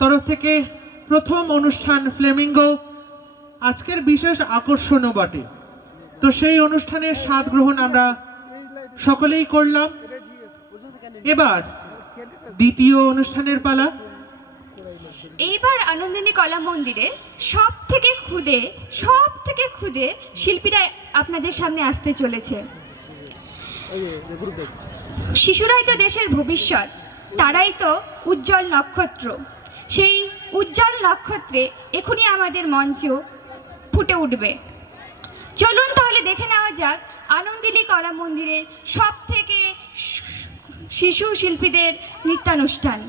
তরফ থেকে প্রথম অনুষ্ঠান ফ্লেমিঙ্গো আজকের বিশেষ আকর্ষণও বটে। তো সেই অনুষ্ঠানের স্বাদ গ্রহণ আমরা সকলেই করলাম। এবার দ্বিতীয় অনুষ্ঠানের পালা। এইবার আনন্দিনী কলা মন্দিরে সব থেকে ক্ষুদে শিল্পীরা আপনাদের সামনে আসতে চলেছে। শিশুরাই তো দেশের ভবিষ্যৎ, তারাই তো উজ্জ্বল নক্ষত্র। সেই উজ্জ্বল নক্ষত্রে এখনই আমাদের মঞ্চ ফুটে উঠবে। চলুন তাহলে দেখে নেওয়া যাক আনন্দিনী কলা মন্দিরে সব থেকে শিশু শিল্পীদের নৃত্যানুষ্ঠান।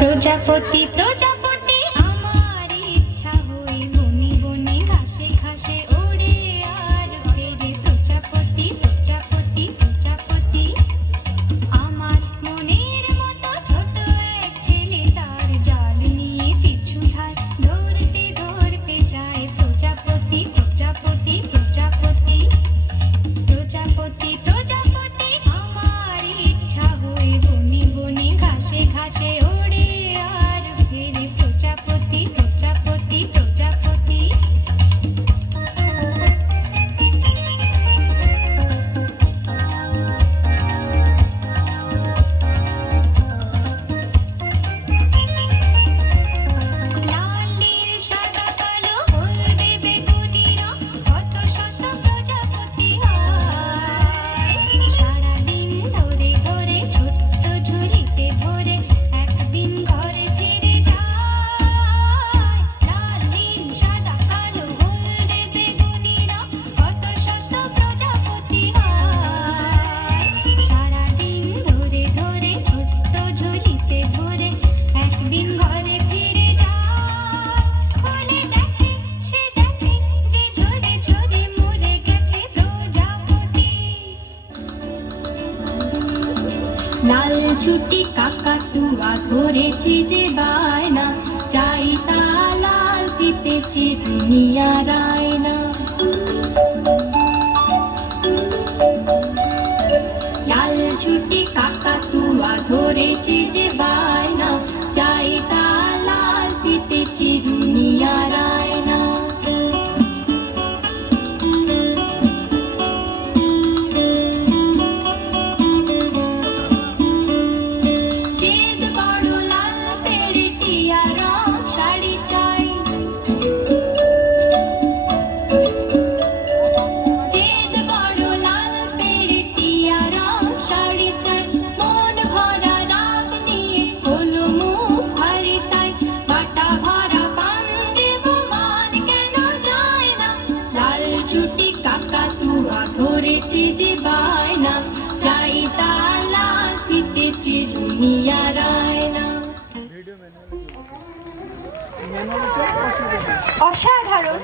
প্রজাপতি প্রজাপতি আমার ইচ্ছা হই বনে বনে ঘাসে ঘাসে ওড়ে আর ফেরে। প্রজাপতি প্রজাপতি প্রজাপতি আমার মনের মতো ছোট এক ছেলে, তার জাল নিয়ে পিছু ধার ধরতে ধরতে যায়। প্রজাপতি প্রজাপতি প্রজাপতি প্রজাপতি প্রজাপতি আমার ইচ্ছা হই বনে বনে ঘাসে ঘাসে ওড়ে আর ফেরে। প্রজাপতি প্রজাপতি প্রজাপতি লাল নীল সাদা কালো হলদে বেগুনি রং কত শত প্রজাপতি হয়। সারাদিন ধরে ধরে ছোট্ট ঝুড়িতে ভরে একদিন ঘরে ফিরে যায়। লাল নীল সাদা কালো হলদে বেগুনি রং কত শত প্রজাপতি হয়। সারাদিন ধরে ধরে ছোট্ট ঝুড়িতে ভরে একদিন ঘরে ফিরে যায়। খুলে দেখে সে দেখে যে ঝরে ঝরে মরে গেছে প্রজাপতি। লাল ছুটি কাকাতুয়া ধরেছে যে বায়না, চাই তা লাল পিতেছে দুনিয়ার আয়না। লাল ছুটি কাকাতুয়া ধরেছে যে বায়না, চাই তা লাল ধরেছি যে বায়না, চাই তার লাল ফিতে চিরুনিয়া রায়না। অসাধারণ।